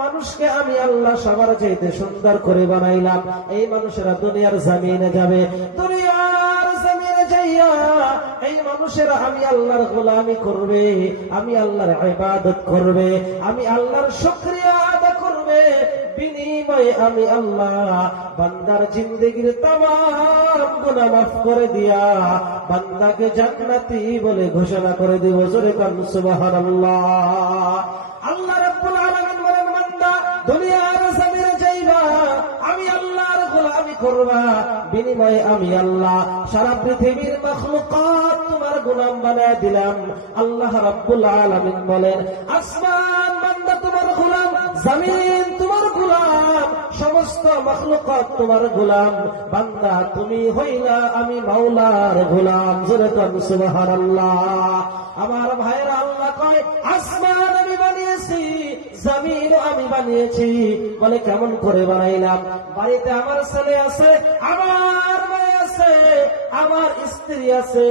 মানুষকে আমি আল্লাহ সবার চাইতে সুন্দর করে বানাইলাম। এই মানুষেরা দুনিয়ার জমিনে যাবে, দুনিয়ার জমিনে যাইয়া এই মানুষেরা আমি আল্লাহর গোলামি করবে, আমি আল্লাহর ইবাদত করবে, আমি আল্লাহর শুকরিয়া আদা করবে। বিনিময়ে আমি আল্লাহ বান্দার জিন্দেগির তামাম গুনাহ মাফ করে দিয়া বান্দাকে জান্নাতি বলে ঘোষণা করে দিব। জোরে কান সুবহানাল্লাহ। আল্লাহ রাব্বুল আলামিন বলেন, বান্দা দুনিয়ার জমিনে যাইবা, আমি আল্লাহর গোলামি করবা, বিনিময়ে আমি আল্লাহ সারা পৃথিবীর মাখলুকাত তোমার গোলাম বানায় দিলাম। আল্লাহ রাব্বুল আলামিন বলেন, আসমান বান্দা তোমার গোলাম, জমিন তোমার গোলাম, সমস্ত মাখলুকাত তোমার গোলাম। বান্দা তুমি হইলা আমি মাওলার গোলাম। জোরে কান সুবহানাল্লাহ। আমার ভাইরা, আল্লাহ কয় আসমান আমি বানিয়েছি, জমিন আমি বানিয়েছি। বলে কেমন করে বানাইলাম? বাড়িতে আমার ছেলে আছে, আমার মেয়ে আছে, আমার স্ত্রী আছে।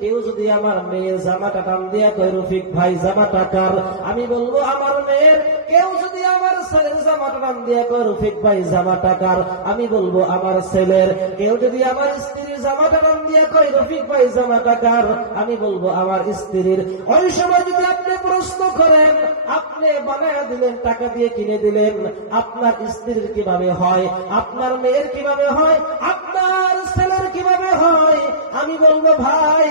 কেউ যদি আমার মেয়ের জামাটা টান দিয়া কয় রফিক ভাই জামাটা কার, আমি বলবো আমার মেয়ের। কেউ যদি আমার ছেলের জামাটা টান দিয়া কয় রফিক ভাই জামাটা কার, আমি বলবো আমার ছেলের। কেউ যদি আমার স্ত্রীর জামাটা টান দিয়া কয় রফিক ভাই জামাটা কার, আমি বলবো আমার স্ত্রীর। ওই সময় যদি আপনি প্রশ্ন করেন, আপনি বানায় দিলেন, টাকা দিয়ে কিনে দিলেন, আপনার স্ত্রীর কিভাবে হয়, আপনার মেয়ের কিভাবে হয়, আপনার ছেলের কিভাবে হয়? আমি বলবো ভাই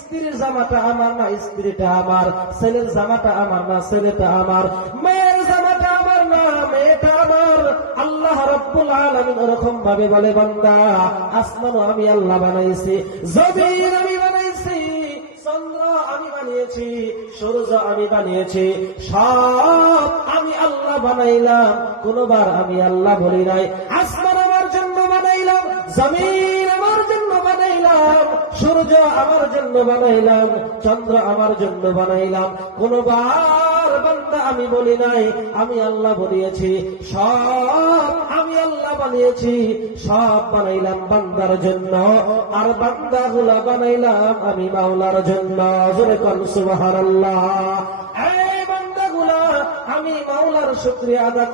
স্ত্রীর জামাটা আমার না, স্ত্রীটা আমার। ছেলের জামাটা আমার না, ছেলেটা আমার। মেয়ের জামাটা আমার না, মেয়েটা আমার। আল্লাহ রাব্বুল আলামিন এরকম ভাবে বলে, বান্দা আসমানও আমি আল্লাহ বানাইছি, জমিন আমি বানাইছি, চন্দ্র আমি বানিয়েছি, সূর্য আমি বানিয়েছি, সব আমি আল্লাহ বানাইলাম। কোনবার আমি আল্লাহ বলি নাই আসমান আমার জন্য বানাইলাম, জমিন আমার জন্য বানাইলাম, সূর্য আমার জন্য বানাইলাম, চন্দ্র আমার জন্য বানাইলাম। কোনবার বান্দা আমি বলি নাই আমি আল্লাহ বলিয়েছি। সব আমি আল্লাহ বানিয়েছি, সব বানাইলাম বান্দার জন্য, আর বান্দাগুলা বানাইলাম আমি মাওলার জন্য। জোরে কান সুবহানাল্লাহ। এই বান্দাগুলা আমি মাওলার শুকরিয়া আদা